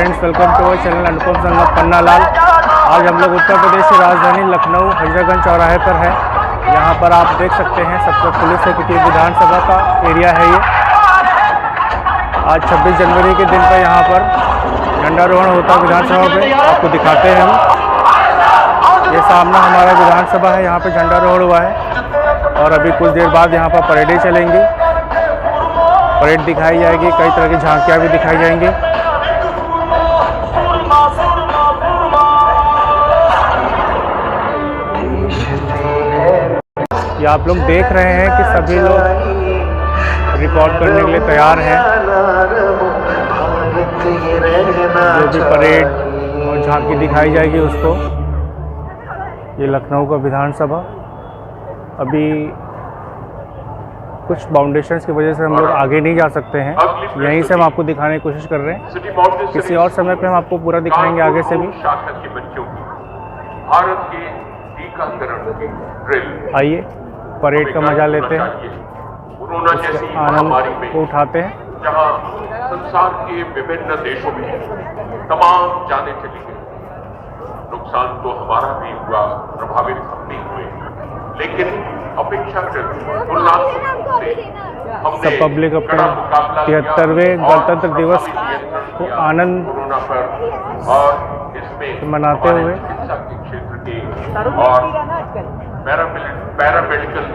Friends, welcome to our channel Anupam Sangam Pannalal. आज हम लोग उत्तर प्रदेश की राजधानी लखनऊ हजरतगंज चौराहे पर है। यहाँ पर आप देख सकते हैं सबसे पुलिस है क्योंकि विधानसभा का एरिया है ये। आज 26 जनवरी के दिन पर यहाँ पर झंडारोहण होता है विधानसभा में, आपको दिखाते हैं हम। ये सामना हमारा विधानसभा है, यहाँ पर झंडारोहण हुआ है और अभी कुछ देर बाद यहाँ पर परेडें चलेंगी। परेड दिखाई जाएगी, कई तरह की झांकियाँ भी दिखाई जाएंगी। ये आप लोग देख रहे हैं कि सभी लोग रिकॉर्ड करने के लिए तैयार हैं। जो भी परेड और झांकी दिखाई जाएगी उसको। ये लखनऊ का विधानसभा। अभी कुछ बाउंडेशंस की वजह से हम लोग आगे नहीं जा सकते हैं, यहीं से हम आपको दिखाने की कोशिश कर रहे हैं। किसी और समय पे हम आपको पूरा दिखाएंगे आगे से भी। आइए परेड का मजा लेते हैं, आनंद को उठाते हैं। जहां संसार के विभिन्न देशों में तमाम जानें चली गई, नुकसान तो हमारा भी हुआ, प्रभावित हम भी हुए, लेकिन अपेक्षाकृत तुलनात्मक से हमने सब पब्लिक अपने 73वें गणतंत्र दिवस को आनंद कोरोना पर और इसमें मनाते हुए चिकित्सा के क्षेत्र के और पैरामेडिकल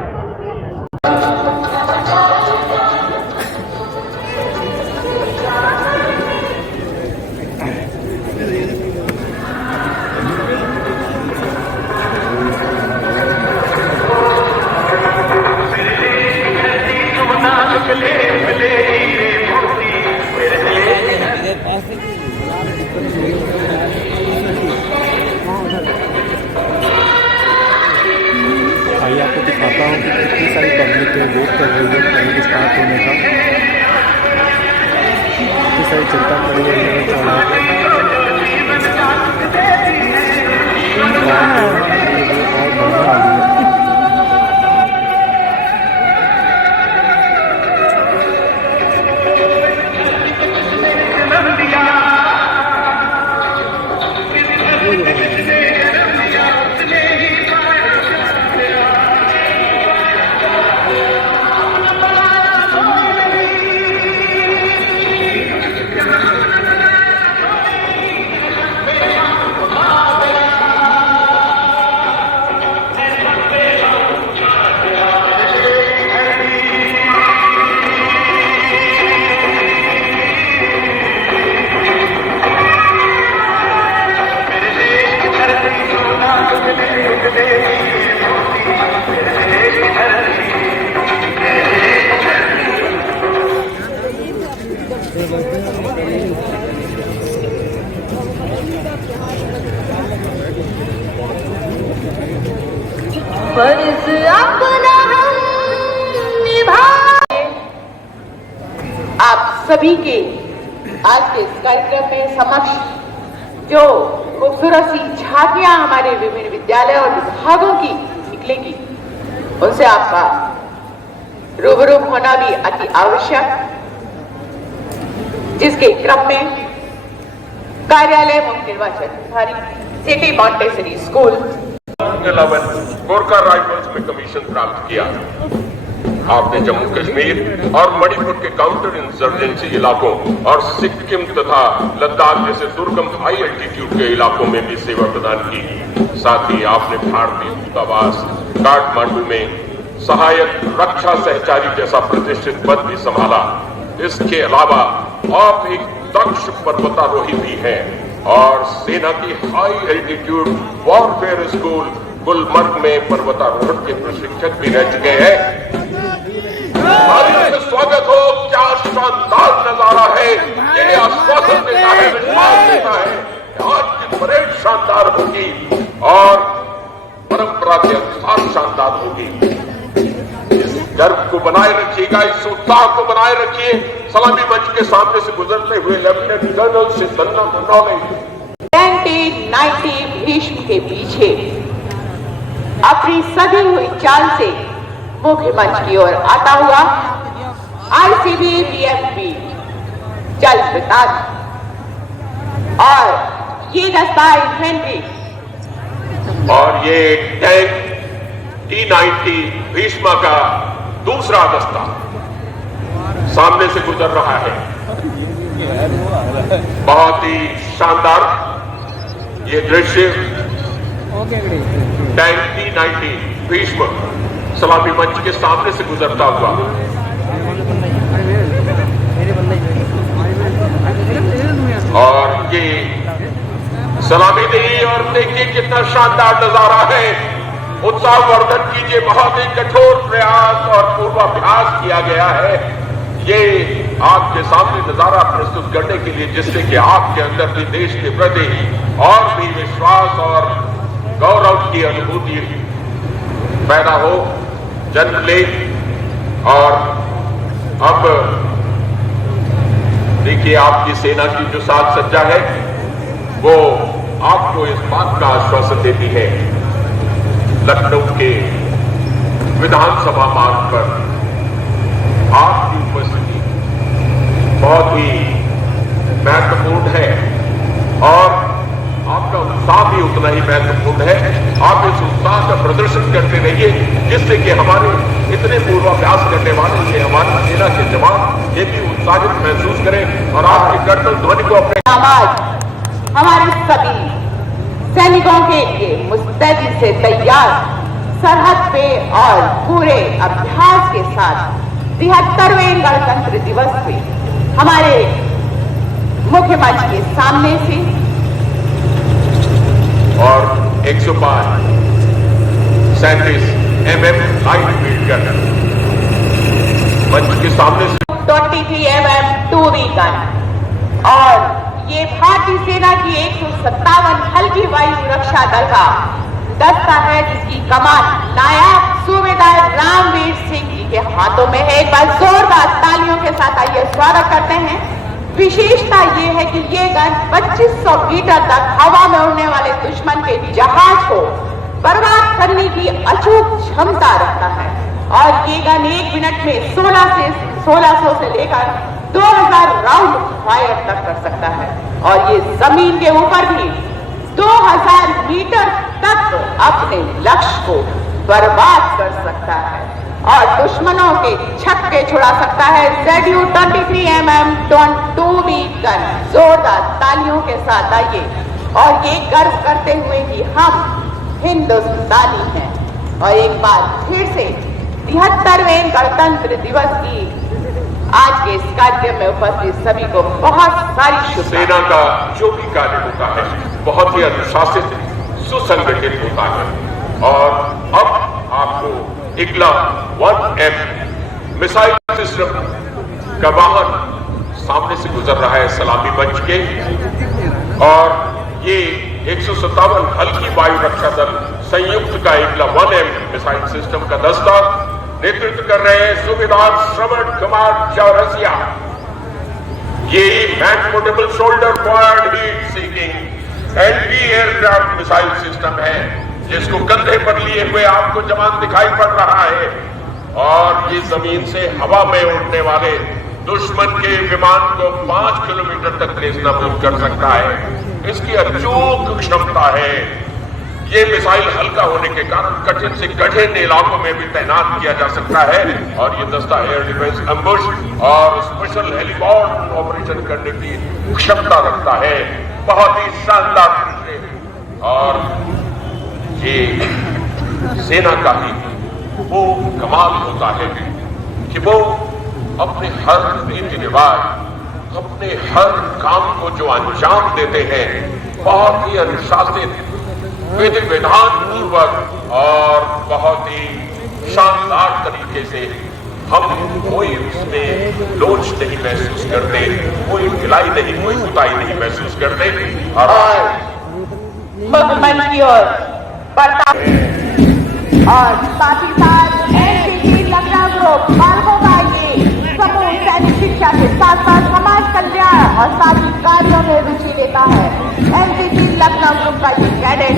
आइए आपको दिखाता हूँ कि कितनी सारी पब्लिक है, वेट कर रही है परेड स्टार्ट होने का। कितनी सारी चिंता करी हुई है चौराहे पर। और बढ़िया आ गई है। फर्ज अपना हम निभाए। आप सभी के आज के इस कार्यक्रम में समक्ष जो खूबसूरत सी झांकियां हमारे विभिन्न विद्यालय और विभागों की निकलेंगी, उनसे आपका रूबरू होना भी अति आवश्यक, जिसके क्रम में कार्यालय मुख्य निर्वाचन अधिकारी city Montessori school 11 Gorkha rifles में कमीशन प्राप्त किया। आपने जम्मू कश्मीर और मणिपुर के काउंटर इंसर्जेंसी इलाकों और सिक्किम तथा लद्दाख जैसे दुर्गम हाई एल्टीट्यूड के इलाकों में भी सेवा प्रदान की। साथ ही आपने भारतीय दूतावास काठमांडू में सहायक रक्षा सहचारी जैसा प्रतिष्ठित पद भी संभाला। इसके अलावा आप एक दक्ष पर्वतारोही भी हैं और सेना की high altitude warfare school Gulmarg में पर्वतारोहण के प्रशिक्षक भी रह चुके हैं। स्वागत हो। क्या शानदार नजारा है, ये आश्वासन देता है, विश्वास देता है कि आज की परेड शानदार होगी और परंपरा के अनुसार शानदार होगी। इस गर्व को बनाए रखिएगा, इस उत्साह को बनाए रखिए। सलामी मंच के सामने से गुजरते हुए लेफ्टिनेंट कर्नल से धन्ना मनौले 1990 भीष्म के पीछे अपनी सधी हुई चाल से मुख्य मंच की ओर आता हुआ ICBPMP जल विकास और ये दस्ता इन्फेंट्री और ये टैंक T-90 भीष्मा का दूसरा दस्ता सामने से गुजर रहा है। बहुत ही शानदार ये दृश्य टैंक T-90 भीष्म सलामी मंच के सामने से गुजरता हुआ। और ये सलामी दी और देखिए कितना शानदार नजारा है। उत्साहवर्धन कीजिए, बहुत ही कठोर प्रयास और पूर्वाभ्यास किया गया है ये आपके सामने नजारा प्रस्तुत करने के लिए, जिससे कि आपके अंदर भी देश के प्रति और भी विश्वास और गौरव की अनुभूति पैदा हो, जन्म ले। और अब देखिए आपकी सेना की जो साज सज्जा है वो आपको इस बात का आश्वासन देती है। लखनऊ के विधानसभा मार्ग पर आपकी उपस्थिति बहुत ही महत्वपूर्ण है और आपका उत्साह भी उतना ही महत्वपूर्ण है। आप इस उत्साह का प्रदर्शन करते रहिए, जिससे कि हमारे इतने पूर्वाभ्यास करने वाले से हमारी सेना के जवान ये भी उत्साहित महसूस करें और आपके कर्तव्य ध्वनि को अपने आवाज हमारे सभी सैनिकों के लिए मुस्तैदी से तैयार सरहद पे और पूरे अभ्यास के साथ 73वें गणतंत्र दिवस पे हमारे मुख्य मंच के सामने से और 105 37 mm लाइट फील्ड गन मंच के सामने से 23 mm 2V गन और ये भारतीय सेना की 157 हल्की वायु रक्षा दल का दस्ता है, जिसकी कमान नायब सूबेदार रामवीर सिंह जी के हाथों में है। एक बार जोरदार तालियों के साथ आइए स्वागत करते हैं। विशेषता ये है कि ये गन 2500 मीटर तक हवा में उड़ने वाले दुश्मन के जहाज को बर्बाद करने की अचूक क्षमता रखता है और ये गन 1 मिनट में 1600 से लेकर 2000 राउंड फायर तक कर सकता है और ये जमीन के ऊपर भी 2000 मीटर तक अपने लक्ष्य को बर्बाद कर सकता है और दुश्मनों के छक्के छुड़ा सकता है। ZU 23 mm 2V गन जोरदार तालियों के साथ आइए और ये गर्व करते हुए कि हम हिंदुस्तानी हैं। और एक बार फिर से 73वें गणतंत्र दिवस की आज के इस कार्यक्रम में उपस्थित सभी को बहुत सारी शुभकामनाएं। सेना का जो भी कार्य होता है बहुत ही अनुशासित सुसंगठित होता है और अब आपको इग्ला 1M मिसाइल सिस्टम का वाहन सामने से गुजर रहा है सलामी मंच के और ये 157 हल्की वायु रक्षा दल संयुक्त का इग्ला 1M मिसाइल सिस्टम का दस्ता नेतृत्व कर रहे हैं सूबेदार श्रवण कुमार चौरसिया। ये man portable shoulder fired heat seeking anti aircraft missile system है, जिसको कंधे पर लिए हुए आपको जवान दिखाई पड़ रहा है और ये जमीन से हवा में उड़ने वाले दुश्मन के विमान को 5 किलोमीटर तक नेस्तनाबूद कर सकता है। इसकी अचूक क्षमता है। ये मिसाइल हल्का होने के कारण कठिन से कठिन इलाकों में भी तैनात किया जा सकता है और ये दस्ता एयर डिफेंस एम्बुश और स्पेशल हेलीकॉप्टर ऑपरेशन करने की क्षमता रखता है। बहुत ही शानदार दृश्य और ये सेना का ही वो कमाल होता है कि वो अपने हर रीति रिवाज अपने हर काम को जो अंजाम देते हैं बहुत ही अनुशासित विधि विधान पूर्वक और बहुत ही शानदार तरीके से। हम कोई उसमें लोच नहीं महसूस करते, कोई ढिलाई नहीं, कोई कुताही नहीं महसूस करते और मुख्यमंत्री और साथ ही साथ एनसीसी लखनऊ ग्रुप बालकों का ये समूह सैनिक शिक्षा के साथ साथ समाज कल्याण और सामाजिक कार्यों में रुचि लेता है। एनसीसी लखनऊ ग्रुप का ये कैडेट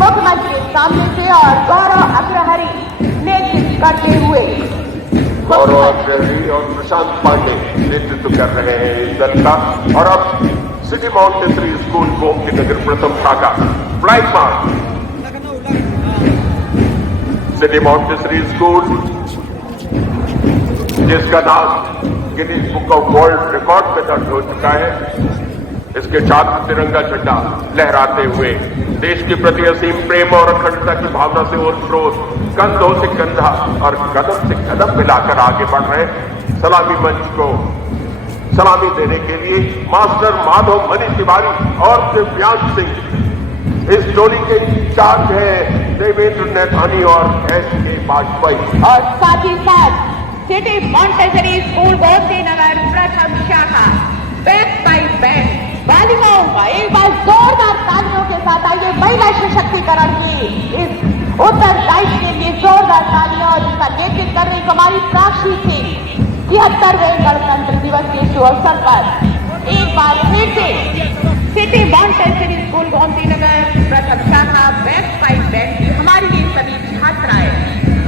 मुख्यमंत्री के सामने से और गौरव अग्रहरी नेतृत्व करते हुए गौरव अग्रहरी और प्रशांत पांडे नेतृत्व कर रहे हैं इस दल का। और अब सिटी मॉन्टेसरी स्कूल गोमती नगर प्रथम शाखा flag march. City Montessori school जिसका नाम Guinness book of world record में दर्ज हो चुका है, इसके छात्र तिरंगा झंडा लहराते हुए देश के प्रति असीम प्रेम और अखंडता की भावना से ओतप्रोत कंधों से कंधा और कदम से कदम मिलाकर आगे बढ़ रहे सलामी मंच को सलामी देने के लिए मास्टर माधव मनी तिवारी और दिव्यांश सिंह। इस टोली के इंचार्ज है देवेंद्र नैथानी और S.K. वाजपेयी। और साथ ही साथ सिटी मॉन्टेसरी स्कूल गोमती नगर प्रथम शाखा बैक बाई बैक बालिकाओं का एक बार जोरदार तालियों के साथ आइए महिला सशक्तिकरण की इस उत्तरदायित्व के लिए जोरदार तालियां। और इसका नेतृत्व कर रही हमारी प्राक्षी थी 73वें गणतंत्र दिवस के शुभ अवसर पर एक बार फिर से सिटी मॉन्टेसरी स्कूल गोमती नगर प्रथम शाखा बैक बाई बैक की हमारी ये सभी छात्राएं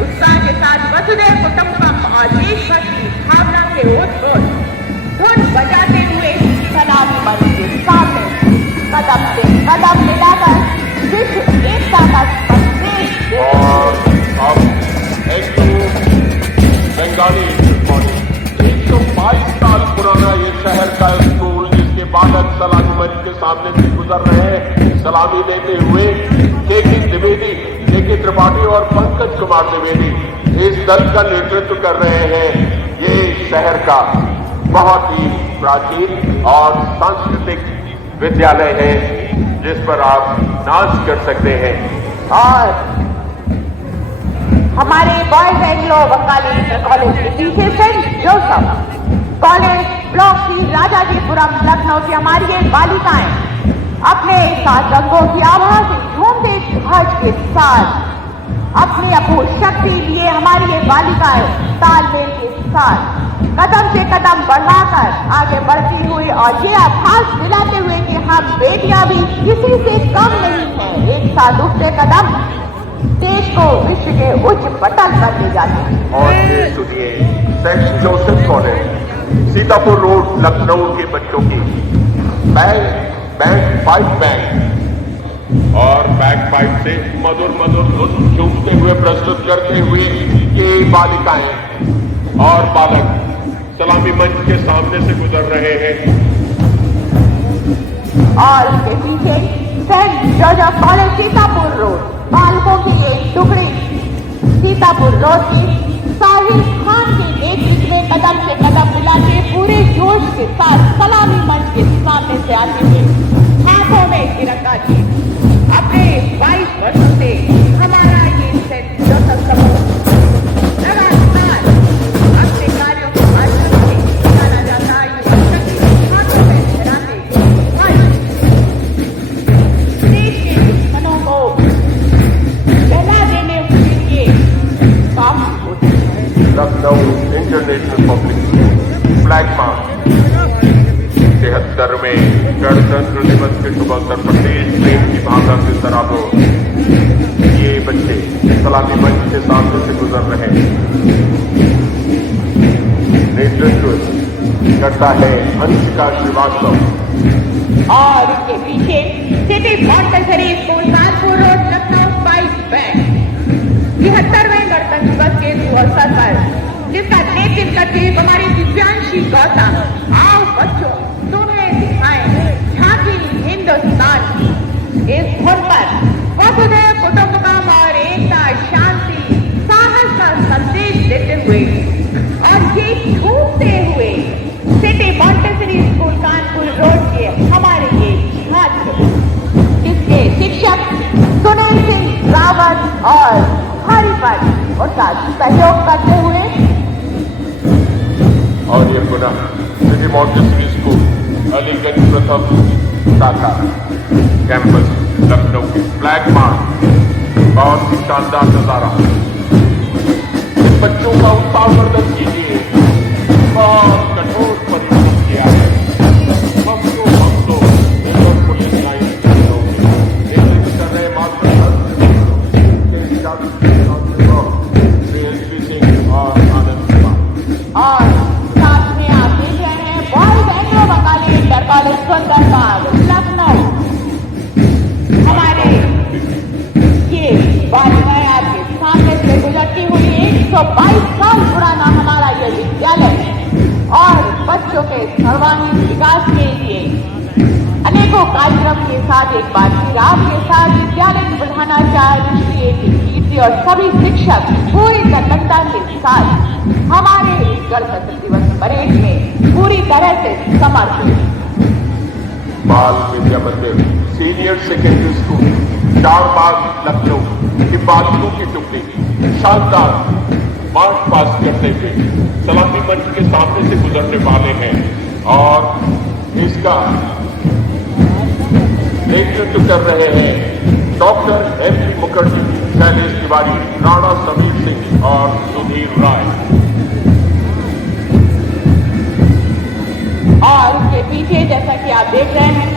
उत्साह के साथ वसुधैव कुटुंबकम और देशभक्ति की भावना से ओतप्रोत धुन बजाते हुए सलामी मंच के सामने कदम से कदम मिलाकर विश्व एकता का संदेश दे। और अब बंगाली 122 साल पुराना ये शहर का स्कूल जिसके बालक सलामी मंच के सामने से गुजर रहे हैं, सलामी देते हुए के द्विवेदी, के त्रिपाठी और पंकज कुमार द्विवेदी इस दल का नेतृत्व कर रहे हैं। ये शहर का बहुत ही प्राचीन और सांस्कृतिक विद्यालय है जिस पर आप नाच कर सकते हैं। और हमारे boys Anglo Bengali inter college के पीछे saint Joseph college block C Rajajipuram Lucknow की हमारी ये बालिकाएं अपने सात रंगों की आभा से झूमते ध्वज के साथ अपनी अपूर्व शक्ति लिए हमारी ये बालिकाएं तालमेल के साथ कदम से कदम बढ़ाकर आगे बढ़ती हुई और ये आभास दिलाते हुए कि हम बेटियां भी किसी से कम नहीं हैं, एक साथ उठते कदम देश को विश्व के उच्च पटल पर ले जाते हैं। और ये सुनिए saint Joseph college Sitapur road Lucknow के बच्चों की बैक पाइप बैंक और बैक पाइप से मधुर मधुर धुन झूमते हुए प्रस्तुत करते हुए ये बालिकाएं और बालक सलामी मंच के सामने से गुजर रहे हैं। और इसके पीछे saint Joseph college Sitapur road बालकों की एक टुकड़ी सीतापुर रोड की साहिल खान के नेतृत्व में कदम से कदम मिलाते पूरे जोश के साथ सलामी मंच के सामने से आते हुए हाथों में तिरंगा जी अपने 22 वर्षों से हमारा ये सेंट जोसेफ समूह लगातार अपने कार्यों के माध्यम से जाना जाता है। ये शक्ति हाथों में लहराते देश के दुश्मनों को बहला देने के लिए काम होते हैं। Lucknow International Public School flag march 73वें गणतंत्र दिवस के शुभ अवसर पर देश प्रेम की भावना से सराबोर ये बच्चे सलामी मंच के सामने से गुजर रहे हैं। नेतृत्व करता है अंशिका श्रीवास्तव। और इसके पीछे City Montessori School Kanpur road Lucknow pipe band 73वें गणतंत्र दिवस के अवसर पर जिसका नेतृत्व करती है हमारी दिव्यांशी गौतम। आओ बच्चों तुम्हें दिखाएं झांकी हिंदुस्तान की इस धुन पर वसुधैव कुटुंबकम और एकता शांति साहस का संदेश देते हुए और ये झूमते हुए city Montessori School Kanpur road के हमारे ये छात्र जिसके शिक्षक सुनील सिंह रावत और हरिपत उनका सहयोग करते हुए और ये पुनः सिटी मॉन्टेसरी स्कूल अलीगंज प्रथम शाखा कैंपस लखनऊ के फ्लैग मार्च बहुत ही शानदार नजारा। इन बच्चों का उत्साहवर्धन कीजिए। बहुत कठोर परिश्रम किया है। हम तो पुलिस लाइन नेतृत्व कर रहे मास्टर श्री सिंह और आनंद कुमार। और साथ में आप देख रहे हैं boys Anglo Bengali inter college और सुंदर बाग लखनऊ हमारे ये बालिकाएं आपके सामने से गुजरती हुई 122 साल पुराना हमारा ये विद्यालय और बच्चों के सर्वांगीण विकास के लिए अनेकों कार्यक्रम के साथ एक बार फिर आपके साथ विद्यालय के प्रधानाचार्य श्री ए.के. कीर्ति और सभी शिक्षक पूरी तत्परता के साथ हमारे गणतंत्र दिवस परेड में पूरी तरह से समर्पित। बाल विद्या मंदिर senior secondary school Charbagh Lucknow की बालिकाओं की टुकड़ी शानदार मार्च पास करते हुए सलामी मंच के सामने से गुजरने वाले हैं और इसका नेतृत्व कर रहे हैं डॉक्टर एम.पी. मुखर्जी, शैलेश तिवारी, राणा समीर सिंह और सुधीर राय। और उसके पीछे जैसा कि आप देख रहे हैं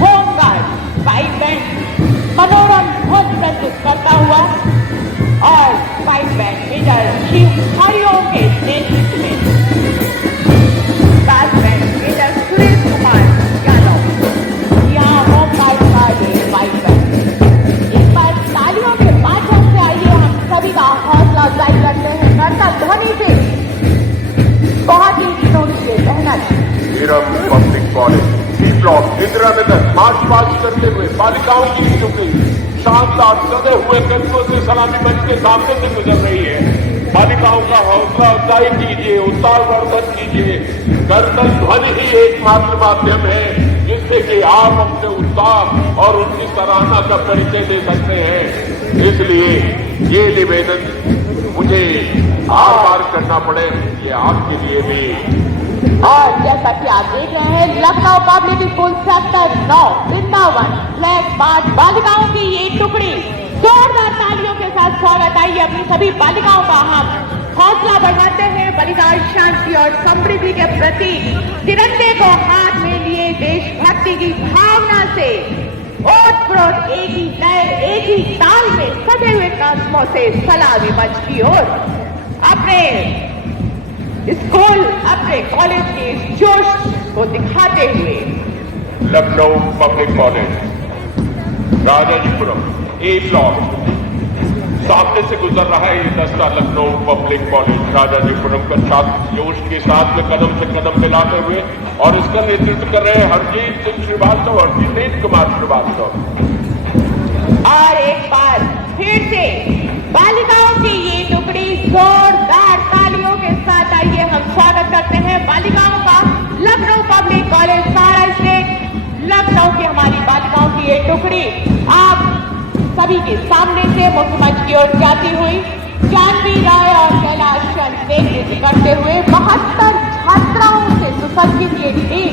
होमगार्ड पाइप बैंड मनोरम ध्वनि प्रस्तुत करता हुआ और pipe band leader Shri Hariom के नेतृत्व में brass band leader Suresh Kumar Yadav यहाँ होमगार्ड का ये पाइप बैंड इस पर तालियों के माध्यम से आइए हम सभी का हौसला अफजाई करते हैं करता ध्वनि से बहुत ही से कहना मीरम public college C block Indira Nagar march पास करते हुए बालिकाओं की टुकड़ी शानदार सजे हुए कदमों से सलामी मंच के सामने से गुजर रही है। बालिकाओं का हौसला अफजाई कीजिए, उत्साह वर्धन कीजिए। करतल ध्वनि ही एकमात्र माध्यम है जिससे कि आप अपने उत्साह और उनकी सराहना का परिचय दे सकते हैं। इसलिए ये निवेदन मुझे आभार करना पड़े, ये आपके लिए भी। और जैसा कि आप देख रहे हैं Lucknow public school sector 9 Vrindavan flag march बालिकाओं की ये टुकड़ी जोरदार तालियों के साथ स्वागत। आइए अपनी सभी बालिकाओं का हम हौसला बढ़ाते हैं बलिदान शांति और समृद्धि के प्रति तिरंगे को हाथ में लिए देशभक्ति की भावना से ओत प्रोत एक ही लय एक ही ताल में सजे हुए कदमों से सलामी मंच की ओर अपने स्कूल अपने कॉलेज के जोश को दिखाते हुए लखनऊ पब्लिक कॉलेज राजाजीपुरम ए ब्लॉक सामने से गुजर रहा है ये दस्ता लखनऊ पब्लिक कॉलेज राजाजीपुरम का छात्र जोश के साथ में कदम से कदम मिलाते हुए और इसका नेतृत्व कर रहे हैं हरजीत सिंह श्रीवास्तव और जितेंद्र कुमार श्रीवास्तव। और एक बार फिर से बालिकाओं की ये टुकड़ी जोरदार तालियों के साथ आइए हम स्वागत करते हैं बालिकाओं का लखनऊ पब्लिक कॉलेज सारा स्टेट लखनऊ की हमारी बालिकाओं की ये टुकड़ी आप सभी के सामने से मुख्य मंच की ओर जाती हुई जानवी राय और कैलाश चंद नेतृत्व करते हुए 72 छात्राओं से सुसज्जित ये टीम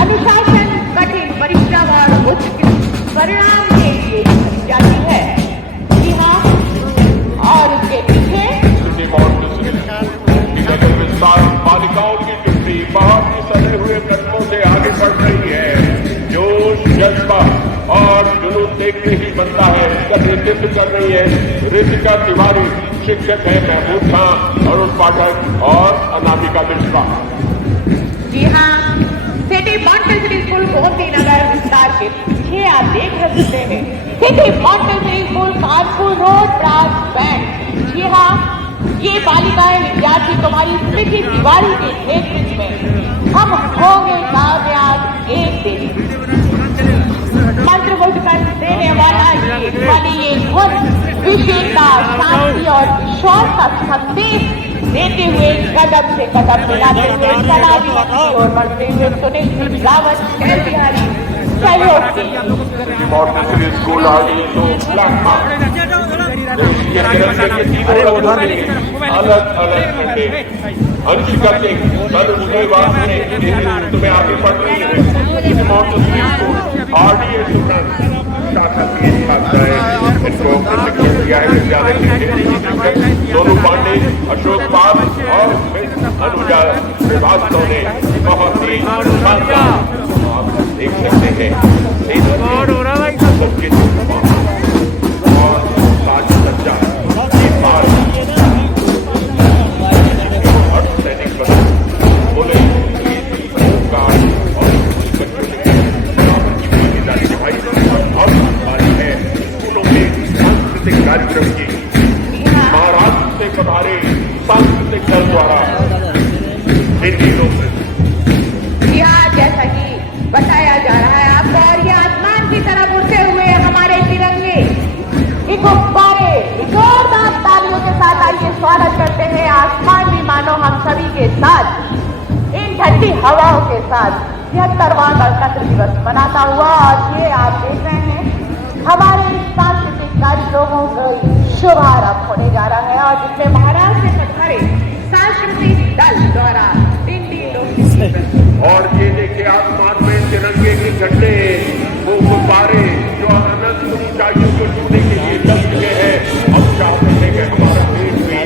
अनुशासन कठिन परिश्रम और उच्च परिणाम के लिए जाती है। जी हाँ, और उसके पीछे बालिकाओं की टुकड़ी बहुत ही सजे हुए कदमों से आगे बढ़ रही है। जोश जज्बा और जुनून देखते ही बनता है। इसका नेतृत्व कर रही है ऋतिका तिवारी, शिक्षक है महमूद खान, अरुण पाठक और अनामिका मिश्रा। जी हाँ, City Montessori School Gomti Nagar Vistar के पीछे आप देख सकते हैं City Montessori School Kanpur road brass band. जी हाँ, ये बालिकाएं विद्यार्थी तुम्हारी स्मृति तिवारी के नेतृत्व में हम होंगे कामयाब एक दिन। मंत्रमुग्ध कर देने वाला ये धुन विशेषता शांति और विश्वास का संदेश देते हुए कदम से कदम मिलाते हुए सलामी की ओर बढ़ते हुए सुनील रावत जय बिहारी सहयोग मॉन्टेसरी स्कूल आगे तो अलग अलग घंटे अंशिका सिंह सर तुम्हें आगे बढ़ रही है। मॉन्टेसरी स्कूल आरडीए स्टूडेंट शाखा की छात्राएं इनको प्रशिक्षण दिया है। विद्यालय के सोनू पांडे, अशोक पाल और अनुजा श्रीवास्तव ने बहुत ही शानदार देख सकते हैं सबके और साज सज्जा सैनिक बोले हवाओं के साथ 73वां गणतंत्र दिवस मनाता हुआ। और ये आप देख रहे हैं हमारे सांस्कृतिक कार्यक्रमों का शुभारंभ होने जा रहा है और जिसमें महाराष्ट्र से पधारे सांस्कृतिक दल द्वारा दिल्ली और ये देखिए आसमान में तिरंगे के झंडे, वो गुब्बारे जो अनंत ऊंचाइयों को छूने के लिए चल चुके हैं। हम चाहते हैं कि हमारा देश में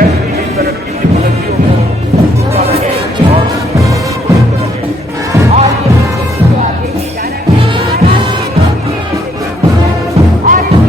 ऐसी ही तरक्की की बुलंदियों को छूता रहे और ये जो आगे भी जा रहे हैं और ये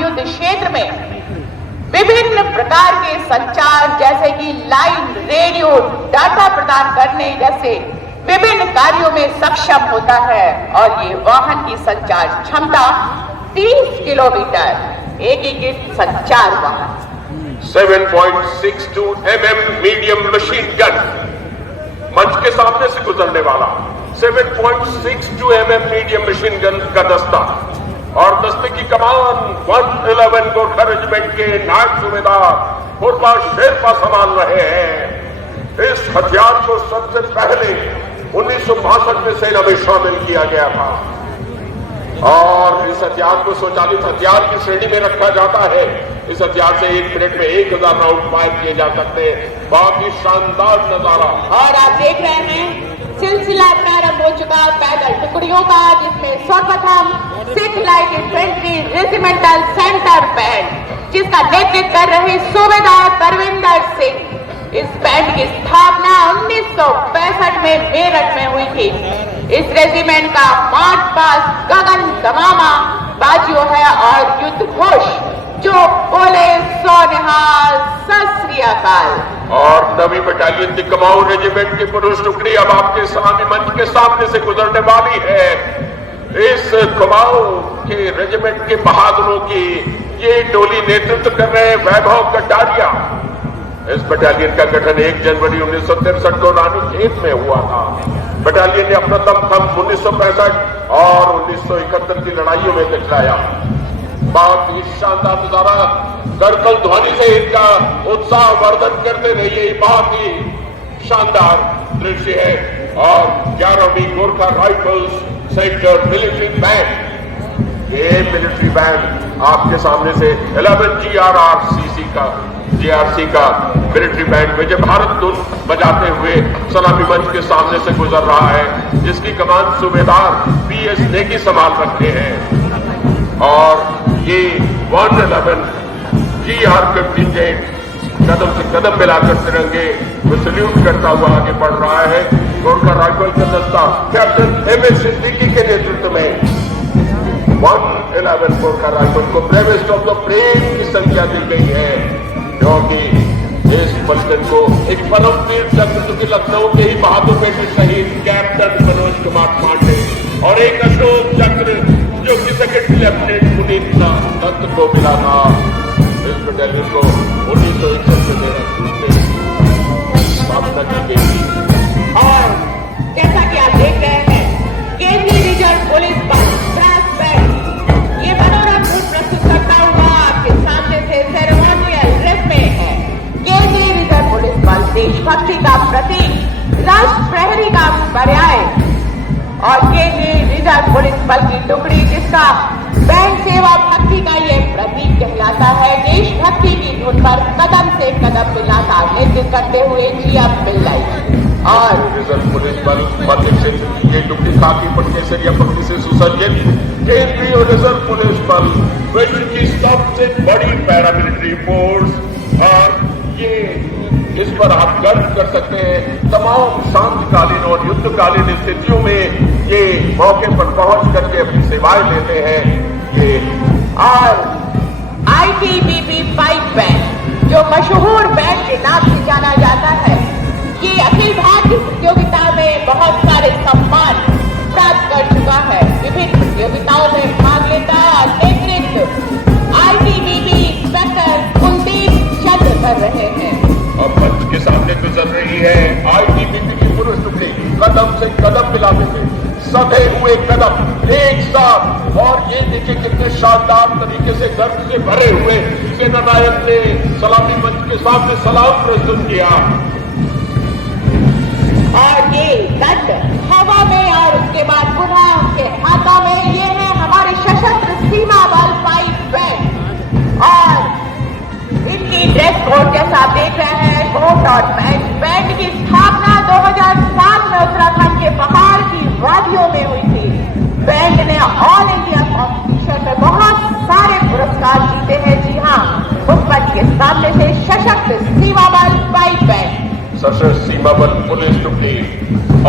युद्ध क्षेत्र में विभिन्न प्रकार के संचार जैसे कि लाइन, रेडियो, डाटा प्रदान करने जैसे विभिन्न कार्यों में सक्षम होता है। और ये वाहन की संचार क्षमता 30 किलोमीटर एकीकृत संचार वाहन 7.62 mm मीडियम मशीन गन, मंच के सामने से गुजरने वाला 7.62 mm मीडियम मशीन गन का दस्ता और दस्ते की कमान 111 गोरखा रेजिमेंट के नायब सूबेदार फुरबा शेरपा संभाल रहे हैं। इस हथियार को सबसे पहले 1962 में सेना में शामिल किया गया था और इस हथियार को स्वचालित हथियार की श्रेणी में रखा जाता है। इस हथियार से 1 मिनट में 1000 राउंड फायर किए जा सकते हैं। बहुत ही शानदार नजारा। और आप देख रहे हैं सिलसिला प्रारंभ हो चुका पैदल टुकड़ियों का, जिसमें सर्वप्रथम Sikh light infantry regimental centre band जिसका नेतृत्व कर रहे सूबेदार परविंदर सिंह। इस बैंड की स्थापना 1965 में मेरठ में हुई थी। इस रेजिमेंट का मार्च पास गगन तमामा बाजियो है और युद्ध घोष जो बोले सो निहाल सत श्री अकाल। और नवी बटालियन की कमाऊ रेजिमेंट की पुरुष टुकड़ी अब आपके सलामी मंच के सामने से गुजरने वाली है। इस कमाऊ के रेजिमेंट के बहादुरों की ये टोली नेतृत्व कर रहे वैभव कटारिया। इस बटालियन का गठन 1 जनवरी 1963 को रानीखेत में हुआ था। बटालियन ने अपना दमखम 1965 और 1971 की लड़ाइयों में दिखलाया। बहुत ही शानदार नजारा, करतल ध्वनि से इनका उत्साह वर्धन करते रहिए। बहुत ही शानदार दृश्य है। और 11वीं Gorkha rifles sector military band, ये मिलिट्री बैंड आपके सामने से 11 GRC का मिलिट्री बैंड विजय भारत धुन बजाते हुए सलामी मंच के सामने से गुजर रहा है, जिसकी कमान सूबेदार PS नेगी संभाल रखे हैं। और ये 111 GR कंटिजेंट कदम से कदम मिलाकर तिरंगे को सल्यूट करता हुआ आगे बढ़ रहा है। गोरखा राइफल का दस्ता कैप्टन MS सिद्दीकी के नेतृत्व में 111 गोरखा राइफल को ब्रेवेस्ट ऑफ द ब्रेव की संख्या दी गई है, क्योंकि इस बलिदान को एक परमवीर चक्र जो कि लखनऊ के ही बहादुर बेटे शहीद कैप्टन मनोज कुमार पांडे और एक अशोक चक्र जो कि सेकेंड लेफ्टिनेंट पुनीत दत्त को मिला था। इस बटालियन को 1961 में स्थापना की गई थी। और जैसा कि आप देख रहे हैं केंद्रीय रिजर्व पुलिस बल ब्रास बैंड ये मनोरम धुन प्रस्तुत करता हुआ आपके सामने से सेरेमोनियल ड्रेस में है। केंद्रीय रिजर्व पुलिस बल देशभक्ति का प्रतीक, राष्ट्र प्रहरी का पर्याय और केंद्रीय रिजर्व पुलिस बल की टुकड़ी जिसका बैंड सेवा भक्ति का ये प्रतीक कहलाता है। देशभक्ति की धुन पर कदम से कदम मिलाता नृत्य करते हुए जिया पिल्लाई और रिजर्व पुलिस बल फतेह सिंह ये टुकड़ी खाकी पटके सरिया पट्टी से सुसज्जित केंद्रीय रिजर्व पुलिस बल विश्व की सबसे बड़ी पैरामिलिट्री फोर्स और ये इस पर आप गर्व कर सकते हैं। तमाम शांतिकालीन और युद्धकालीन स्थितियों में ये मौके पर पहुंच करके अपनी सेवाएं लेते हैं। ये और ITBP पाइप बैंड जो मशहूर बैंड के नाम से जाना जाता है, ये अखिल भारतीय प्रतियोगिता में बहुत सारे सम्मान प्राप्त कर चुका है। विभिन्न प्रतियोगिताओं में भाग लेता और नेतृत्व ITBP इंस्पेक्टर कुलदीप चंद्र कर रहे हैं। अब मंच के सामने गुजर रही है ITBP की पुरुष टुकड़ी कदम से कदम मिलाते हुए सधे हुए कदम एक साथ। और ये देखिए कितने शानदार तरीके से गर्व से भरे हुए सेना नायक ने सलामी मंच के सामने सलाम प्रस्तुत किया। और ये दंड हवा में और उसके बाद पुनः उनके हाथों में ये है हमारे सशस्त्र सीमा बल पाइप बैंड। और इनकी ड्रेस कोड जैसा आप देख रहे हैं कोट और पैंट। बैंड की स्थापना 2007 में उत्तराखंड के पहाड़ की वादियों में हुई थी। बैंड ने ऑल इंडिया कॉम्पिटिशन में बहुत सारे पुरस्कार जीते हैं। जी हाँ, मुख्यमंत्री के सामने से सशस्त्र सीमा बल पाइप बैंड सशस्त्र सीमा बल पुलिस टुकड़ी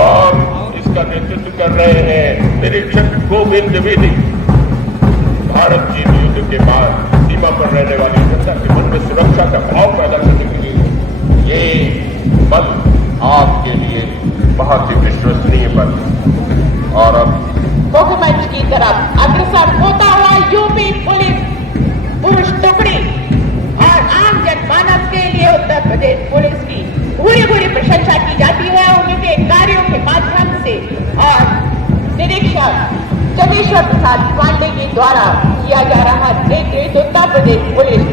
और इसका नेतृत्व कर रहे हैं निरीक्षक गोविंद द्विवेदी। भारत चीन युद्ध के बाद सीमा पर रहने वाली जनता के मन में सुरक्षा का भाव पैदा करने के लिए ये बल आपके लिए बहुत ही विश्वसनीय बल। और अब मुख्यमंत्री की तरफ अग्रसर होता हुआ यूपी पुलिस पुरुष टुकड़ी और आम जनमानस के लिए उत्तर प्रदेश पुलिस की पूरी प्रशंसा की जाती है उनके कार्यों के माध्यम से। और निरीक्षक जगेश्वर प्रसाद पांडे के द्वारा किया जा रहा नेतृत्व उत्तर प्रदेश पुलिस,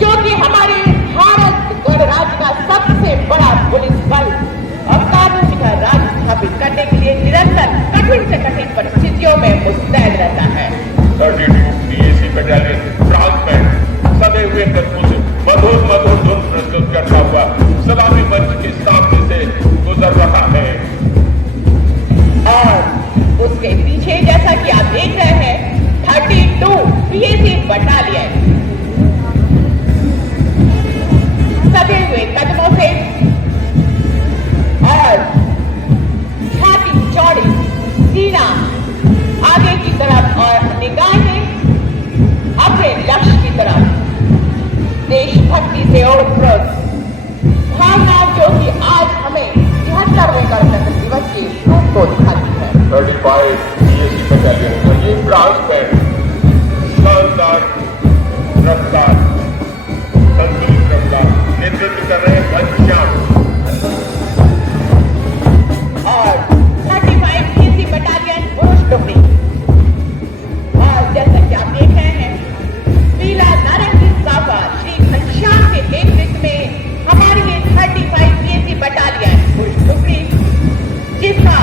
जो कि हमारे भारत गणराज्य का सबसे बड़ा पुलिस बल और कानून का राज स्थापित करने के लिए निरंतर कठिन से कठिन परिस्थितियों में मुस्तैद रहता है। 32 PAC बटालियन ब्रास बैंड सधे हुए कदमों से मधुर धुन प्रस्तुत करता हुआ सलामी मंच के सामने से गुजर रहा है। और उसके पीछे जैसा कि आप देख रहे हैं 32 PAC बटालियन सधे हुए कदमों से और छाती चौड़ी, सीना आगे की तरफ और निगाहें अपने लक्ष्य की तरफ, देशभक्ति से ओतप्रोत भावना जो कि आज हमें 73वें गणतंत्र दिवस के रूप को दिखाती है। 35 PAC बटालियन और ये ब्रास बैंड शानदार रफ्तार संतुलित रफ्तार नेतृत्व कर रहे हैं घनश्याम। और 35 PAC बटालियन पुरुष टुकड़ी और जैसा कि आप देख रहे हैं पीला नारंगी साफा श्री घनश्याम के नेतृत्व में हमारी ये 35 PAC बटालियन पुरुष टुकड़ी, जिसका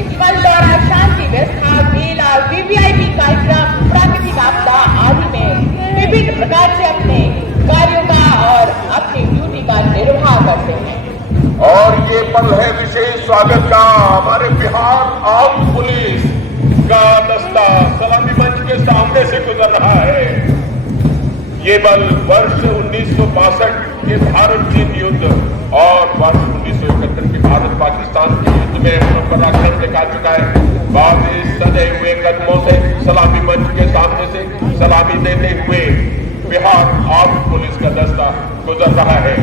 इस बल द्वारा शांति व्यवस्था, मेला, VVIP कार्यक्रम, प्राकृतिक आपदा आदि में विभिन्न प्रकार से अपने कार्यों का और अपनी ड्यूटी का निर्वाह करते हैं। और ये पल है विशेष स्वागत का। हमारे बिहार आर्म पुलिस का दस्ता सलामी मंच के सामने से गुजर रहा है। ये बल वर्ष 1962 के भारत चीन युद्ध और वर्ष 1971 के भारत पाकिस्तान के युद्ध में हम पर आक्रमण दिखा चुका है। बाद में सजे हुए कदमों से सलामी मंच के सामने से सलामी देते हुए बिहार आर्म पुलिस का दस्ता गुजर रहा है।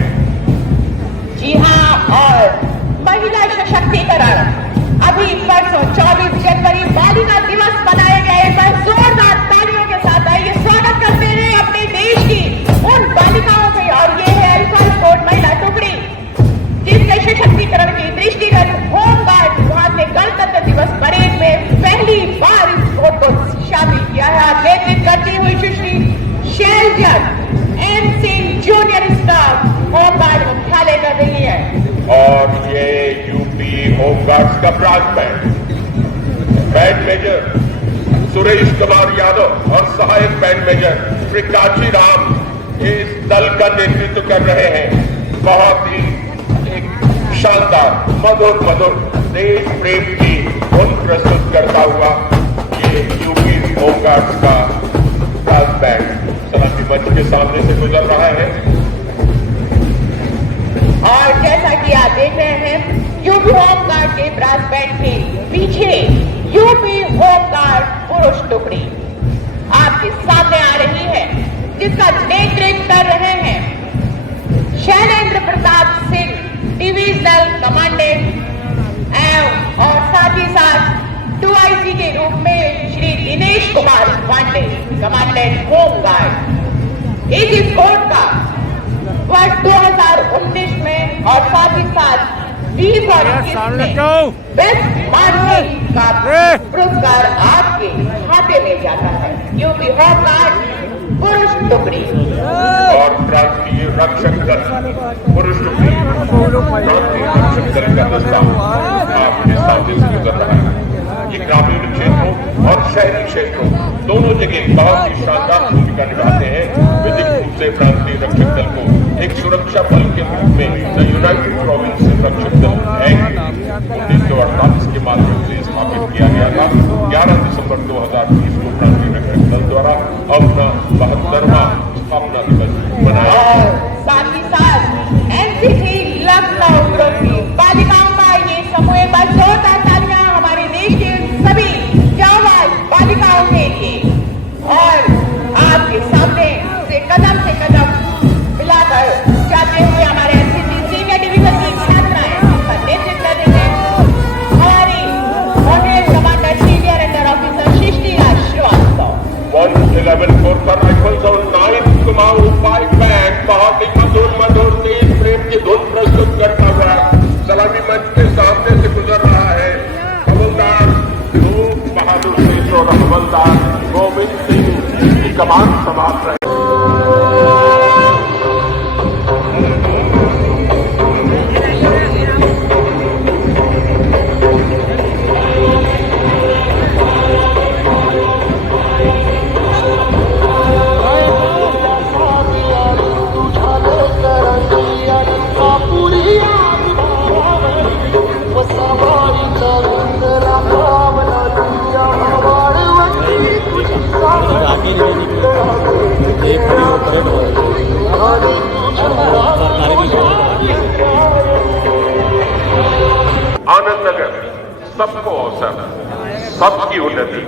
जी हाँ, और महिला सशक्तिकरण अभी परसों 24 जनवरी बालिका दिवस मनाए गए पर जोरदार तालियों के साथ आइए स्वागत करते हैं अपने देश की उन बालिकाओं के। और ये है अल्फा स्कोट महिला टुकड़ी जिसके सशक्तिकरण की दृष्टिगत होमगार्ड विभाग ने गणतंत्र दिवस परेड में पहली बार इस स्कोट को शामिल किया है। नेतृत्व करती हुई सुश्री Shailja NC junior staff home guard मुख्यालय कर रही है। और ये यूपी होमगार्ड्स का branch band major Suresh Kumar Yadav और सहायक बैंड मेजर श्री काची राम इस दल का नेतृत्व कर रहे हैं। बहुत ही एक शानदार मधुर मधुर देश प्रेम की धुन प्रस्तुत करता हुआ ये यूपी होमगार्ड्स का ब्रास बैंड सलामी मंच के सामने से गुजर रहा है। और जैसा कि आप देख रहे हैं, यूपी होमगार्ड के ब्रास बैंड के पीछे यूपी होमगार्ड पुरुष टुकड़ी आपके सामने आ रही है, जिसका नेतृत्व कर रहे हैं शैलेंद्र प्रताप सिंह, डिविजनल कमांडेंट और साथ ही साथ 2IC के रूप में श्री दिनेश कुमार पांडे, कमांडेंट होमगार्ड। इस कोर्ट का वर्ष 2019 में और साथ ही साथ 20 और 21 में बेस्ट मार्शल का पुरस्कार आपके खाते में जाता है। यूपी होमगार्ड पुरुष टुकड़ी और प्रांतीय रक्षक दल पुरुष टुकड़ी प्रांतीय रक्षक दल का दस्ता आपके सामने से गुजर रहा है। ये ग्रामीण क्षेत्रों और शहरी क्षेत्रों दोनों जगह बहुत ही शानदार भूमिका निभाते हैं। विधिक रूप से प्रांतीय रक्षक दल को एक सुरक्षा बल के रूप में द यूनाइटेड प्रोविंस रक्षक दल एक्ट 1948 के माध्यम से स्थापित किया गया था। 11 दिसंबर 2020 को प्रांतीय रक्षक दल द्वारा अपना 72वां स्थापना दिवस मनाया। साथ ही साथ एनसीसी लखनऊ ट्रॉफी बालिकाओं का ये समूह एक बार जोरदार तालियां हमारे देश के सभी जाबाज बालिकाओं के लिए। और आपके सामने से कदम मिलाकर जाते हुए हमारे एनसीसी सीनियर डिवीजन की छात्राएं का नेतृत्व कर रही है हमारी honourable commander senior under officer Srishtika Srivastava. 111 पर राइफल्स और 9th कुमाऊं पाइप बैंड बहुत ही मधुर मधुर देश प्रेम की धुन प्रस्तुत करता हुआ सलामी मंच के सामने से गुजर रहा है। हवलदार धूप बहादुर सिंह और हवलदार गोविंद सिंह की कमान संभाल रहे। आनंद नगर सबको अवसर, सबकी उन्नति,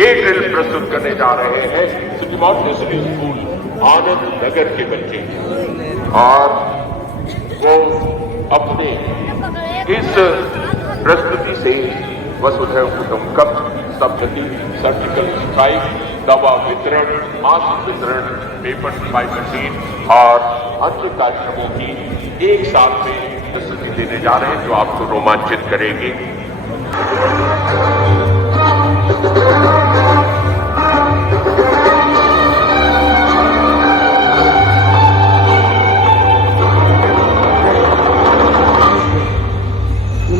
ये ड्रिल प्रस्तुत करने जा रहे हैं City Montessori school Anand Nagar के बच्चे। और वो अपने इस प्रस्तुति से वसुधैव कुटुंबकम, सप्तति, सर्जिकल स्ट्राइक, दवा वितरण, मास्क वितरण, पेपर सप्लाई मशीन और अन्य कार्यक्रमों की एक साथ में प्रस्तुति देने जा रहे हैं जो आपको रोमांचित करेगी।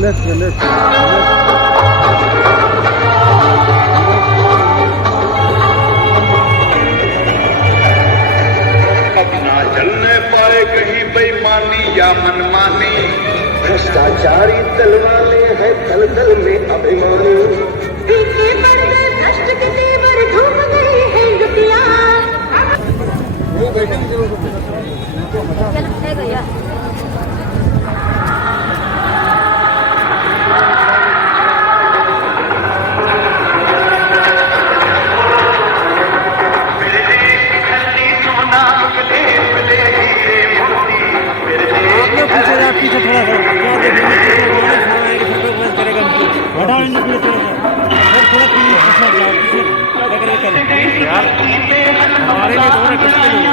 ना चलने पाए कहीं बेईमानी या मनमानी, भ्रष्टाचारी दल वाले हैं दल दल में अभिमानी। पीछे पड़ गए भ्रष्ट के तेवर, ढूंढ गए हैं लुटिया। हमारे लिए थोड़ा किसके लिए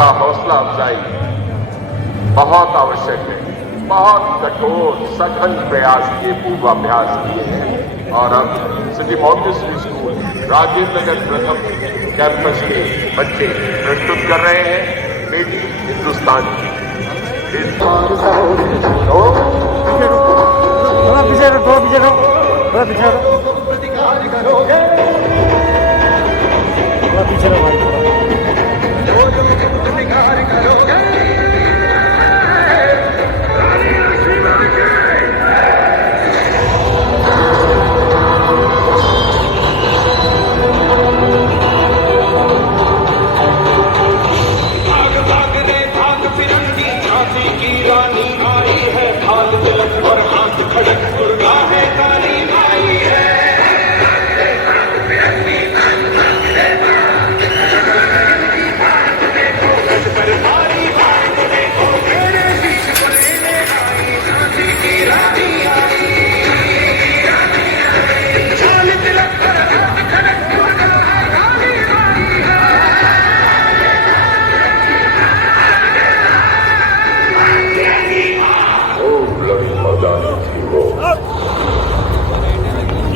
उनका हौसला अफजाई बहुत आवश्यक है। बहुत कठोर सघन प्रयास किए, पूर्वाभ्यास किए हैं और अब city Montessori school Rajendra Nagar प्रथम कैंपस के बच्चे प्रस्तुत कर रहे हैं बेटी हिंदुस्तान की। थोड़ा पीछे रहो, थोड़ा पीछे रहो, थोड़ा पीछे रहो, थोड़ा पीछे रहो भाई।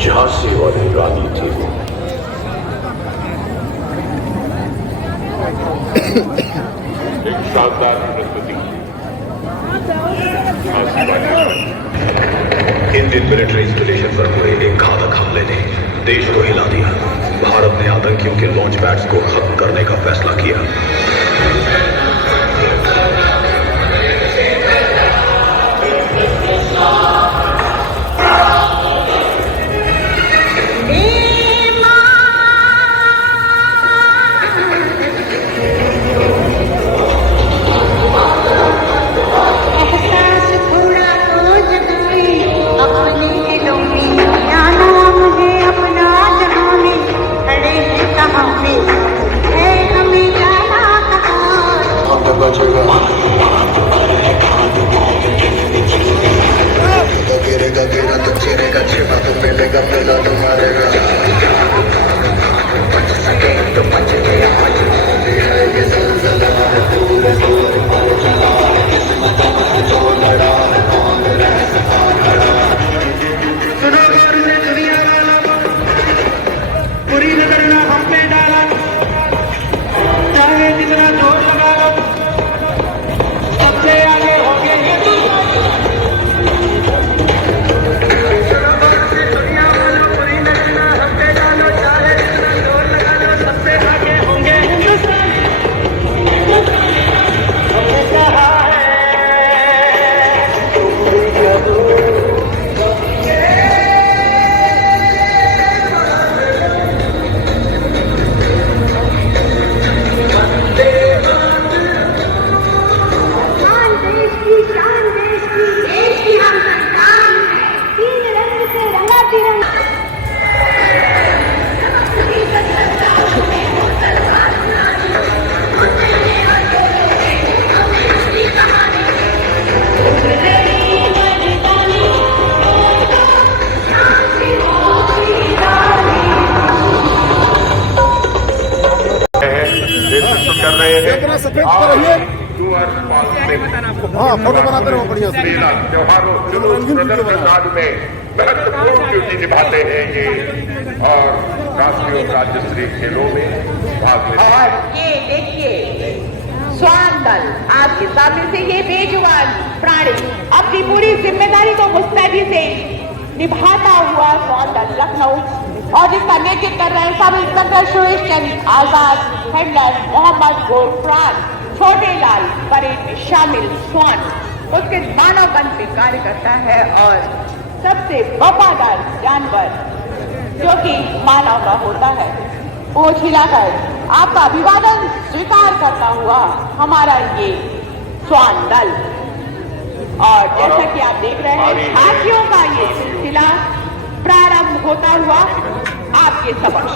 झांसी वाली रानी थी वो। एक शानदार प्रस्तुति। इंडियन मिलिट्री इंस्टॉलेशन पर हुए एक घातक हमले ने देश को हिला दिया। भारत ने आतंकियों के लॉन्च पैड्स को खत्म करने का फैसला किया। हाँ, फोटो बनाते रहो बढ़िया से। मेला त्योहारों प्रदर्शनकारी में महत्वपूर्ण ड्यूटी निभाते हैं ये और राष्ट्रीय और राज्य स्तरीय खेलों में भाग लेते हैं। और ये देखिए स्वान दल आपके सामने से ये बेजुबान प्राणी अपनी पूरी जिम्मेदारी को मुस्तैदी से निभाता हुआ स्वान दल लखनऊ और जिसका नेतृत्व कर रहे हैं सब इंस्पेक्टर सुरेश चंद्र आजाद, हेडलाइनर मोहम्मद गोरफ्रान, छोटे लाल परेड में शामिल स्वान उसके मानव बन पे कार्य करता है और सबसे वफादार जानवर जो कि मानव का होता है वो हिलाकर आपका अभिवादन स्वीकार करता हुआ हमारा ये स्वान दल। और जैसा कि आप देख रहे हैं झांकियों का ये सिलसिला प्रारंभ होता हुआ आपके समक्ष।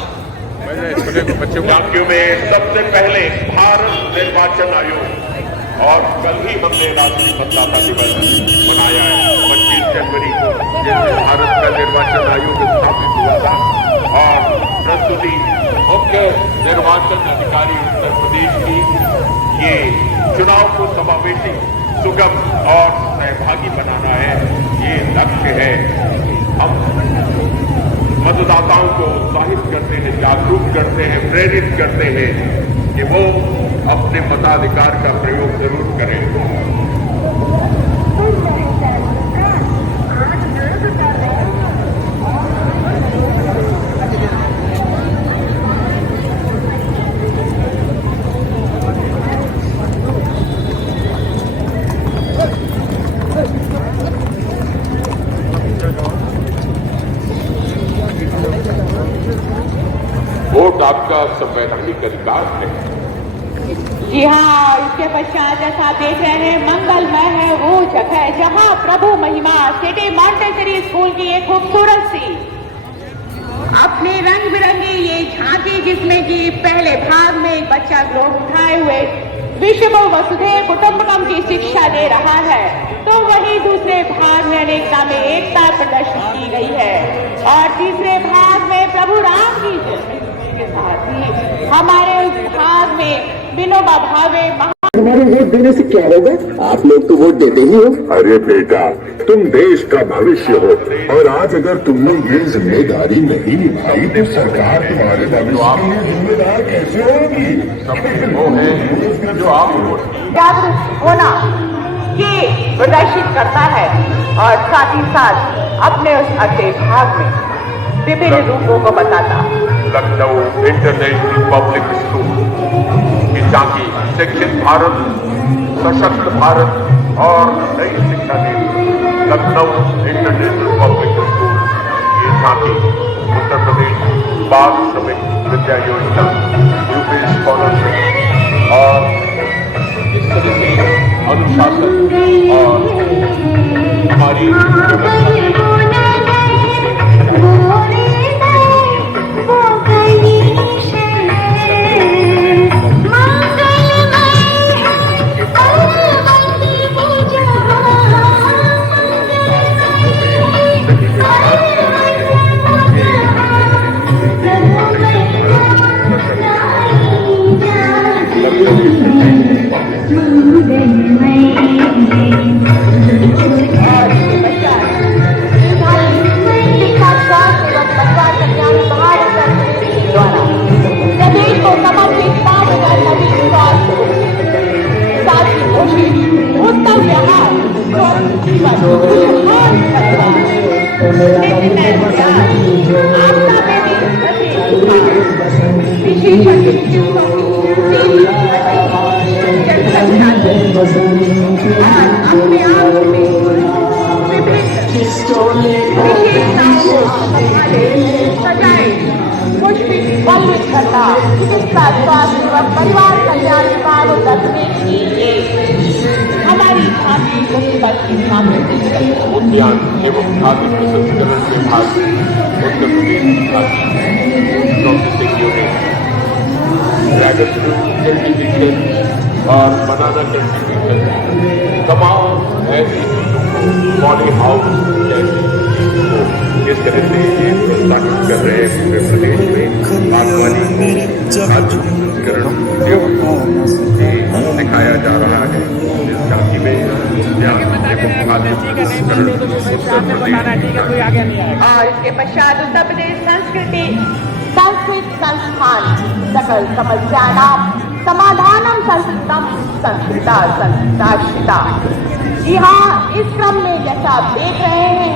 झांकियों में सबसे पहले भारत निर्वाचन आयोग और कल ही हमने राष्ट्रीय मतदाता दिवस मनाया है 25 जनवरी को, जिसमें भारत का निर्वाचन आयोग स्थापित हुआ था और प्रस्तुति मुख्य निर्वाचन अधिकारी उत्तर प्रदेश की ये चुनाव को समावेशी, सुगम और सहभागी बनाना है, ये लक्ष्य है। हम मतदाताओं को उत्साहित करते हैं, जागरूक करते हैं, प्रेरित करते हैं कि वो अपने मताधिकार का प्रयोग जरूर करें। वोट आपका संवैधानिक अधिकार है। जी हाँ, इसके पश्चात जैसा आप देख रहे हैं, मंगलमय है वो जगह जहाँ प्रभु महिमा सिटी मॉन्टेसरी स्कूल की एक खूबसूरत सी अपने रंग बिरंगी ये झांकी, जिसमें कि पहले भाग में एक बच्चा ग्लोब उठाए हुए विश्व वसुधैव कुटुंबकम की शिक्षा दे रहा है, तो वहीं दूसरे भाग में अनेकता में एकता प्रदर्शित की गई है और तीसरे भाग में प्रभु राम की के साथ ही हमारे उस भाग में विनोबा भावे हमारे वोट देने से क्या होगा? आप लोग तो वोट देते ही हो। अरे बेटा, तुम देश का भविष्य हो और आज अगर तुमने ये जिम्मेदारी नहीं निभाई तो सरकार तुम्हारे भविष्य के लिए जिम्मेदार कैसे होगी? वो है जो आप वोट जागरूक होना ये प्रदर्शित करता है और साथ ही साथ अपने उस अगले भाग में विभिन्न रूपों को बताता। लखनऊ इंटरनेशनल पब्लिक स्कूल की झांकी शिक्षित भारत, सशक्त भारत और नई शिक्षा नीति। लखनऊ इंटरनेशनल पब्लिक स्कूल की झांकी उत्तर प्रदेश बाल श्रमिक विद्या योजना, यूपी स्कॉलरशिप और इस तरह से अनुशासन और हमारी परिवार कल्याण विभाग उत्तर प्रदेश की हमारी उद्यान एवं खाद्य प्रसंस्करण विभाग Uttar Pradesh dragon fruit cultivation और बनाना कल्टीवेशन, तमाम ऐसी चीजों को पॉली हाउस जैसी चीजों को जिस तरह से ये प्रोत्साहित कर रहे हैं पूरे प्रदेश में बागवानी को, खाद्य प्रसंस्करण उद्योग को सिखाया जा रहा है। इस झांकी में उद्यान एवं खाद्य प्रसंस्करण उत्तर प्रदेश और इसके पश्चात उत्तर प्रदेश संस्कृत संस्थान सकल समस्यानां समाधानम संस्कृतम संस्कृताश्रिता। जी हाँ, इस क्रम में जैसा आप देख रहे हैं,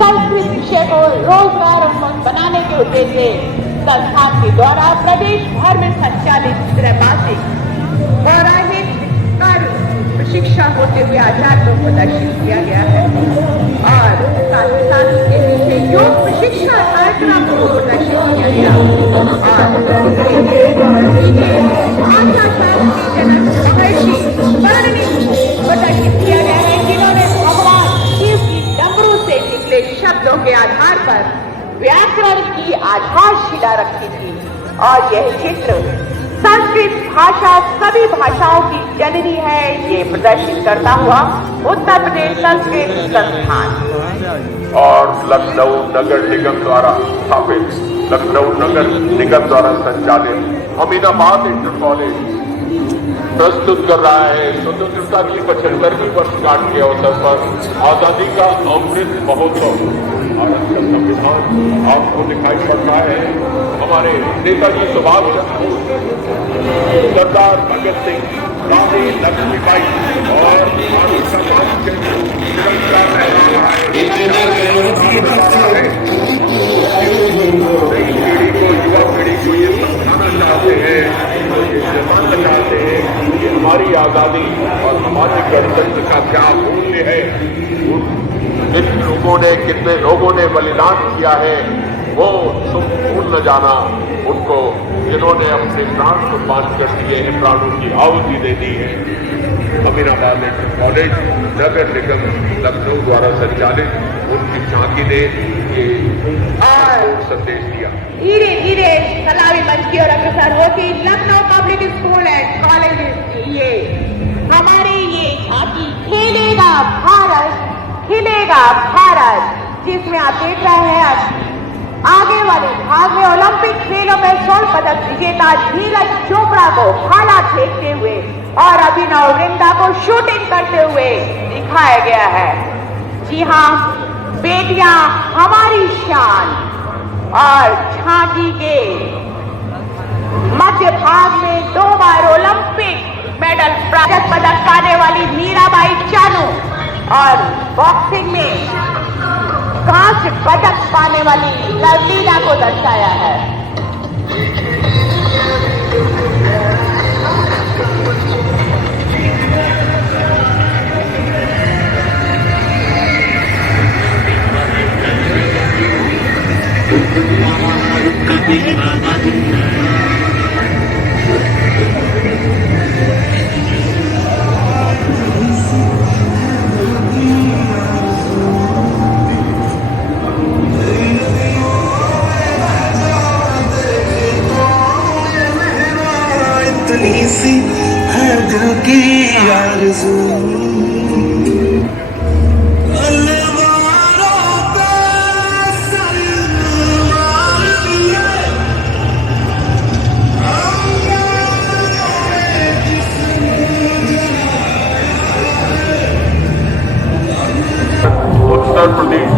संस्कृत विषय को रोजगार उन्मुख बनाने के उद्देश्य से संस्थान के द्वारा प्रदेश भर में संचालित त्रैमासिक पौराणिक कार्य शिक्षा होते हुए आचार्य को प्रदर्शित किया गया है और साथ ही साथ इसके पीछे योग शिक्षा कार्यक्रम को प्रदर्शित किया गया और महर्षि प्रदर्शित किया गया है, जिन्होंने भगवान शिव की डमरू से निकले शब्दों के आधार पर व्याकरण की आधारशिला रखी थी और यह चित्र संस्कृत भाषा सभी भाषाओं की जननी है, ये प्रदर्शित करता हुआ उत्तर प्रदेश संस्कृत संस्थान और लखनऊ नगर निगम द्वारा स्थापित लखनऊ नगर निगम द्वारा संचालित अमीनाबाद इंटर कॉलेज प्रस्तुत कर रहा है स्वतंत्रता की 75वीं वर्षगांठ के अवसर पर आजादी का अमृत महोत्सव। भारत का संविधान आपको दिखाई पड़ रहा है। हमारे नेताजी सुभाष चंद्र बोस, सरदार भगत सिंह, रानी लक्ष्मीबाई और भारत समाज के नई पीढ़ी को, युवा पीढ़ी को ये समझाना चाहते हैं, ये जमाना चाहते हैं कि हमारी आजादी और हमारे गणतंत्र का क्या मूल्य है। कितने लोगों ने बलिदान किया है वो तुम भूल न जाना। उनको जिन्होंने अपने प्राण कुर्बान कर दिए हैं, प्राणों की आहुति दे दी है। अमीनाबाद इंटर कॉलेज नगर निगम लखनऊ द्वारा संचालित उनकी झांकी ने ये संदेश दिया। धीरे धीरे सलामी मंच की ओर अग्रसर होती Lucknow public school and college के लिए हमारी ये झांकी खेलेगा भारत खिलेगा भारत, जिसमें आप देख रहे हैं आगे वाले भाग में ओलंपिक खेलों में स्वर्ण पदक विजेता नीरज चोपड़ा को भाला फेंकते हुए और अभिनव वृंदा को शूटिंग करते हुए दिखाया गया है। जी हाँ, बेटियां हमारी शान। और झांकी के मध्य भाग में 2 बार ओलंपिक मेडल प्राप्त पदक पाने वाली मीराबाई चानू और बॉक्सिंग में कांस्य पदक पाने वाली लवलीना को दर्शाया है। सी है दिल की आरज़ू, उत्तर प्रदेश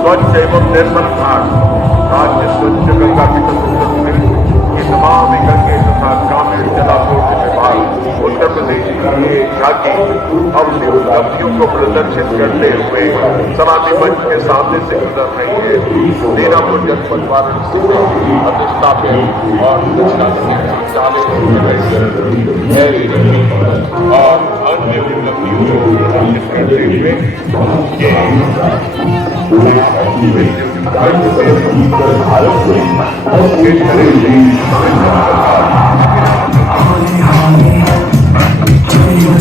स्वच्छ एवं निर्मल घाट राज्य स्वच्छ गंगा मिशन की तमाम गंगे तथा ग्रामीण जलापूर्ति विभाग उत्तर प्रदेश की ये झांकी अपनी उपलब्धियों को प्रदर्शित करते हुए सलामी मंच के सामने से गुजर रही है। दीनापुर जनपद वाराणसी में अधिष्ठापित और और अन्य उपलब्धियों को प्रदर्शित करते हुए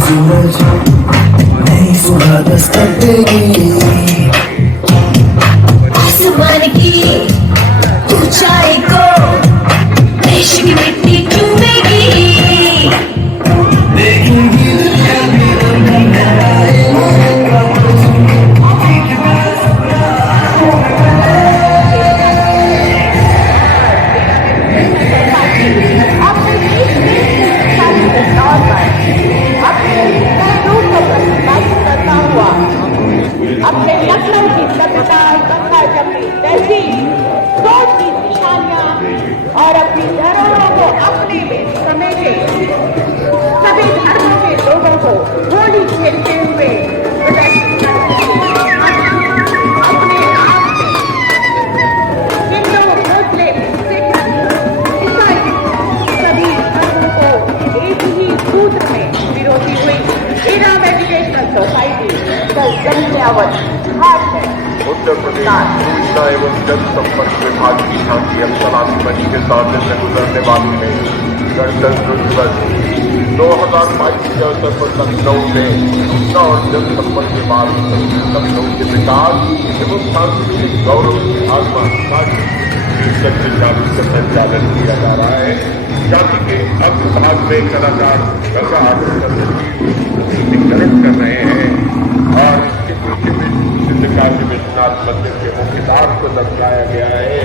सूरज नहीं सुना दस्तक देगी आसमान की ऊंचाई को देश की मिट्टी चूमेगी। देखेंगी दुनिया में अपने लखनऊ की सभ्यता, गंगा जमनी तहजीब, सोच की निशानियां और अपनी धरोहरों को अपने में समेटे सभी धर्मों के लोगों को होली खेलते हुए अपने आप से हिंदू, मुस्लिम, सिख, ईसाई सभी धर्मों को एक ही सूत्र में विरोधी हुई इनाम एजुकेशनल सोसाइटी उत्तर प्रदेश सूचना एवं जनसंपर्क विभाग की झांकी अब सलामी मंच के सामने से गुजरने वाली है। गणतंत्र दिवस 2022 के अवसर पर लखनऊ में सूचना और जनसंपर्क विभाग लखनऊ के विकास एवं सांस्कृतिक गौरव विभाग का संचालन किया जा रहा है। झांकी के अग्रभाग में कलाकार गंगा आरती कर रहे हैं और इसके पीछे में काशी विश्वनाथ मंदिर के मुख्य द्वार को दर्शाया गया है।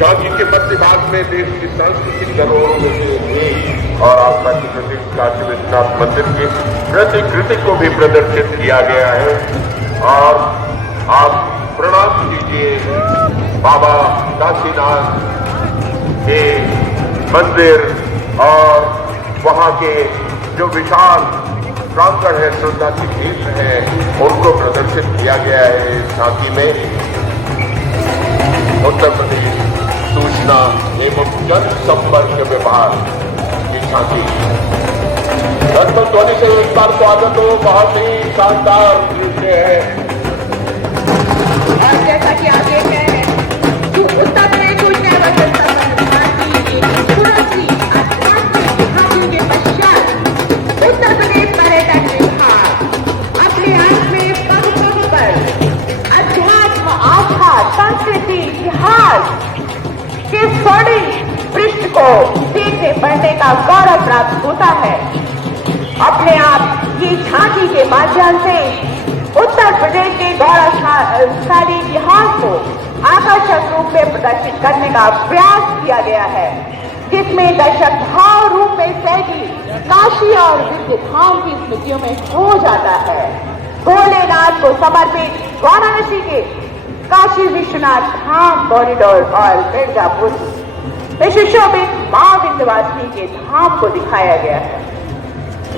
झांकी के मध्य भाग में देश की सांस्कृतिक धरोहरों में से एक और आस्था की प्रतीक काशी विश्वनाथ मंदिर की प्रतिकृति को भी प्रदर्शित किया गया है। और आप प्रणाम कीजिए बाबा काशीनाथ के मंदिर और वहां के जो विशाल प्रांगण है, श्रद्धा की तीर्थ है, उनको प्रदर्शित किया गया है इस झांकी में। उत्तर प्रदेश सूचना एवं जनसंपर्क विभाग की झांकी। लगभग ध्वनि से एक बार स्वागत हो, बहुत ही शानदार दृश्य है। और जैसा कि आप देख रहे हैं कि उत्तर प्रदेश सूचना एवं जनसंपर्क विभाग की एक खूबसूरत सी आध्यात्मिक झांकी के पश्चात उत्तर प्रदेश पर्यटन विभाग अपने आप में पग पग पर अध्यात्म, आस्था, संस्कृति, इतिहास के स्वर्णिम पृष्ठ को देखने पढ़ने का गौरव प्राप्त होता है। अपने आप ये झांकी के माध्यम से उत्तर प्रदेश के गौरवशाली इतिहास को आकर्षक रूप में प्रदर्शित करने का प्रयास किया गया है, जिसमें दर्शक भाव रूप में सैगी काशी और विद्य धाम की स्मृतियों में खो जाता है। भोलेनाथ को समर्पित वाराणसी के काशी विश्वनाथ धाम कॉरिडोर और मिर्जापुर में सुशोभित मां विंध्यवासिनी के धाम को दिखाया गया है,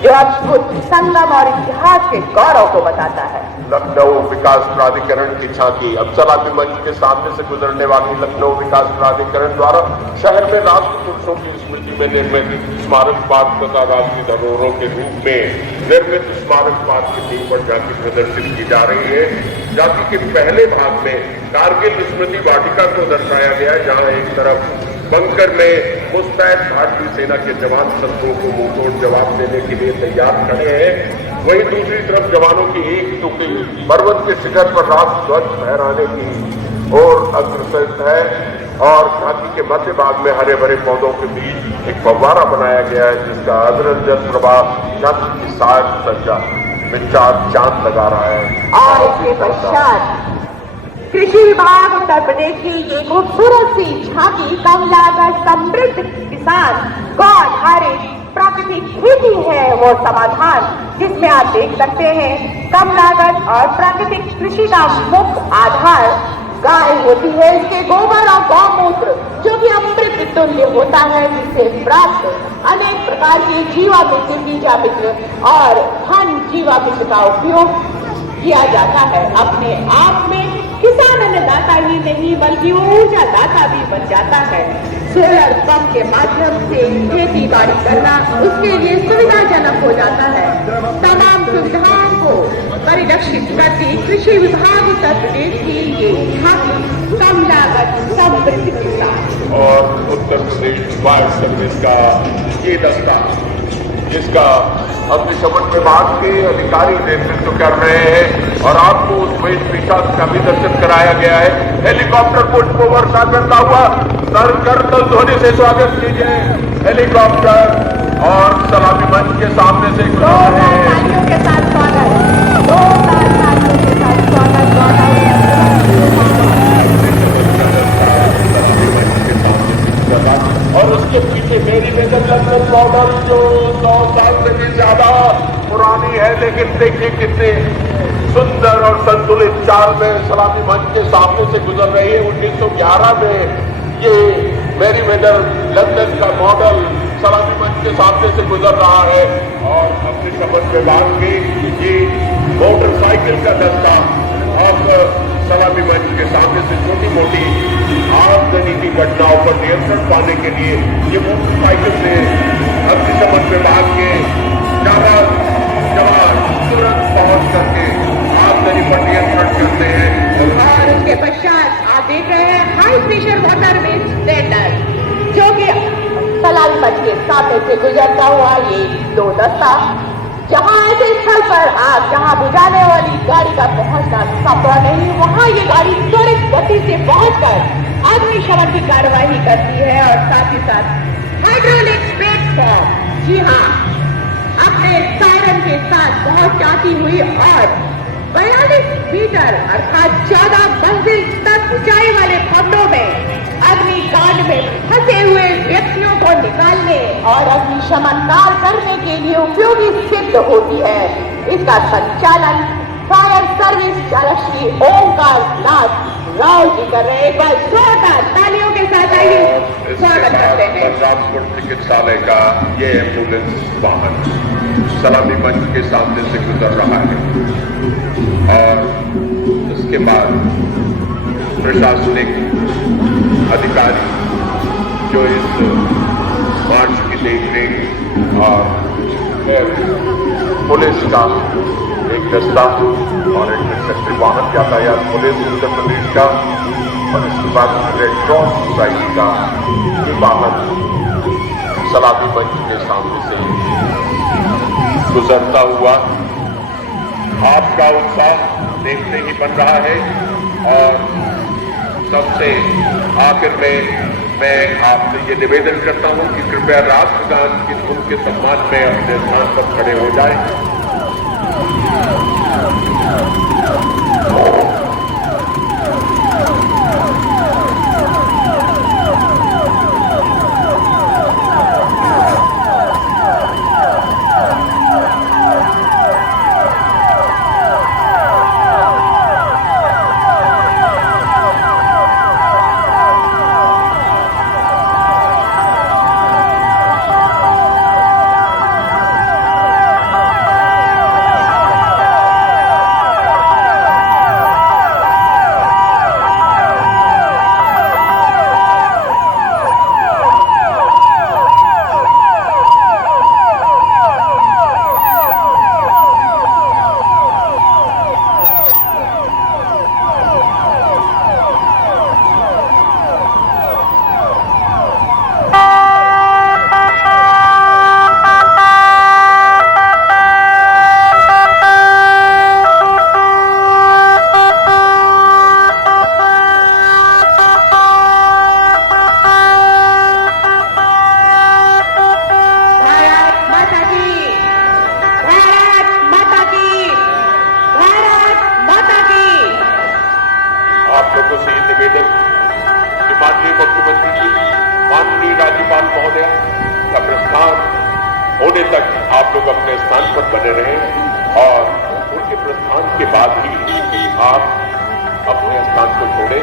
जो अद्भुत संगम और इतिहास के गौरव को बताता है। लखनऊ विकास प्राधिकरण की झांकी। अब सलामी मंच के सामने से गुजरने वाली लखनऊ विकास प्राधिकरण द्वारा शहर में राष्ट्र पुरुषों की स्मृति में निर्मित स्मारक पार्क तथा राष्ट्रीय धरोहरों के रूप में निर्मित स्मारक पार्क की थीम पर झांकी प्रदर्शित की जा रही है। झांकी के पहले भाग में कारगिल स्मृति वाटिका को दर्शाया गया है, जहाँ एक तरफ बंकर में मुस्तैद भारतीय सेना के जवान शत्रुओं को मुंहतोड़ जवाब देने के लिए तैयार खड़े हैं। वहीं दूसरी तरफ जवानों की एक टुकड़ी पर्वत के शिखर पर राष्ट्र ध्वज फहराने की ओर अग्रसर है। और झांकी के मध्य भाग में हरे भरे पौधों के बीच एक फव्वारा बनाया गया है, जिसका अदरंजन प्रभाव झांकी की साज सज्जा में चांद लगा रहा है। और इसके पश्चात कृषि विभाग उत्तर प्रदेश की एक खूबसूरत सी झांकी कम लागत समृद्ध किसान गौ आधारित प्राकृतिक खेती है वो समाधान, जिसमें आप देख सकते हैं कम लागत और प्राकृतिक कृषि का मुख्य आधार गाय होती है। इसके गोबर और गौमूत्र जो कि अमृत तुल्य होता है, जिससे प्राप्त अनेक प्रकार के जीवामृत, बीजामृत और धन जीवामृत का उपयोग किया जाता है। अपने आप में किसान अन्नदाता ही नहीं बल्कि वो ऊर्जा दाता भी बन जाता है। सोलर पंप के माध्यम से खेती बाड़ी करना उसके लिए सुविधाजनक हो जाता है। तमाम सुविधाओं को परिलक्षित करती कृषि विभाग उत्तर प्रदेश की ये झांकी कम लागत समृद्ध किसान। और उत्तर प्रदेश फायर सर्विस का ये दस्ता, जिसका अग्निशमन विभाग के अधिकारी नेतृत्व कर रहे हैं, और आपको उस वेशभूषा का भी दर्शन कराया गया है। हेलीकॉप्टर पुष्प वर्षा करता हुआ करतल ध्वनि से स्वागत कीजिए। हेलीकॉप्टर और सलामी मंच के सामने से गुजर रहे हैं। के साथ स्वागत, के साथ और उसके पीछे मेरी मेजर लंदन मॉडल जो 100 साल से भी ज्यादा पुरानी है, लेकिन देखिए कितने सुंदर और संतुलित चाल में सलामी मंच के सामने से गुजर रही है। 1911 में ये मेरी मेजर लंदन का मॉडल सलामी मंच के सामने से गुजर रहा है। और अग्निशमन विभाग के ये मोटरसाइकिल का दस्ता अब सलामी मंच के सामने से छोटी मोटी आगजनी की घटनाओं पर नियंत्रण पाने के लिए ये मोटरसाइकिल से अग्निशमन विभाग के जवान तुरंत पहुंच करके आगजनी पर नियंत्रण करते हैं। और उसके पश्चात आप देख रहे हैं high pressure water waste cylinder, जो कि सलामी मंच के सामने से गुजरता हुआ ये दो दस्ता, जहाँ ऐसे स्थल पर आग जहाँ बुझाने वाली गाड़ी का पहुंचना संभव नहीं, वहाँ ये गाड़ी त्वरित गति से पहुंचकर अग्निशमन की कार्यवाही करती है। और साथ ही साथ हाइड्रोलिक प्लेटफॉर्म, जी हाँ, अपने सायरन के साथ पहुंच जाती हुई और 42 मीटर अर्थात 14 मंजिल तक ऊंचाई वाले खंडों में अग्निकांड में फंसे हुए व्यक्तियों को निकालने और अग्निशमन कार्य करने के लिए उपयोगी सिद्ध होती है। इसका संचालन फायर सर्विस चालक श्री ओमकार नाथ राव जी कर रहे हैं। एक बार जोरदार तालियों के साथ आइए स्वागत करते हैं। बलरामपुर चिकित्सालय का ये एम्बुलेंस वाहन सलामी मंच के सामने से गुजर रहा है और इसके बाद प्रशासनिक अधिकारी जो इस मार्च की देखरेख और पुलिस का एक दस्ता और एक त्रिचक्री वाहन यातायात पुलिस उत्तर प्रदेश का और इसके बाद रेड क्रॉस सोसाइटी का ये वाहन सलामी मंच के सामने से गुजरता हुआ आपका उत्साह देखते ही बन रहा है। और सबसे आखिर में मैं आपसे ये निवेदन करता हूं कि कृपया राष्ट्रगान की धुन के सम्मान में अपने स्थान पर खड़े हो जाएं। माननीय मुख्यमंत्री जी, माननीय राज्यपाल महोदय का प्रस्थान होने तक आप लोग अपने स्थान पर बने रहें और उनके प्रस्थान के बाद ही आप अपने स्थान को छोड़ें,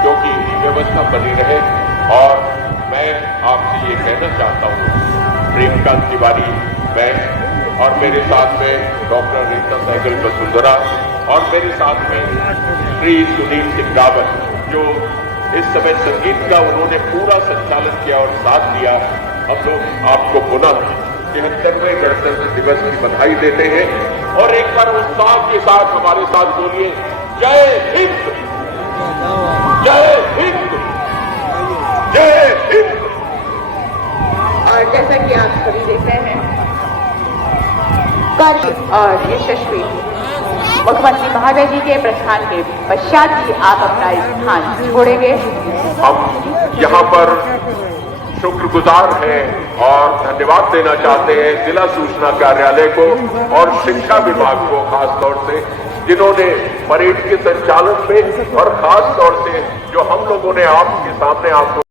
क्योंकि व्यवस्था बनी रहे। और मैं आपसे ये कहना चाहता हूँ, प्रेमकांत तिवारी मैं और मेरे साथ में डॉक्टर रीता सहगल वसुंधरा और मेरे साथ में श्री सुनील सिंह रावत, जो इस समय संगीत का उन्होंने पूरा संचालन किया और साथ दिया। हम लोग आपको पुनः 73वें गणतंत्र दिवस की बधाई देते हैं और एक बार उत्साह के साथ हमारे साथ बोलिए, जय हिंद, जय हिंद, जय हिंद। और जैसा कि आप सभी देख रहे हैं, कल और यशस्वी मुख्यमंत्री महोदय जी के प्रस्थान के पश्चात ही आप अपना स्थान छोड़ेंगे। हम यहाँ पर शुक्रगुजार हैं और धन्यवाद देना चाहते हैं जिला सूचना कार्यालय को और शिक्षा विभाग को खास तौर से, जिन्होंने परेड के संचालन में और खास तौर से जो हम लोगों ने आपके सामने आपको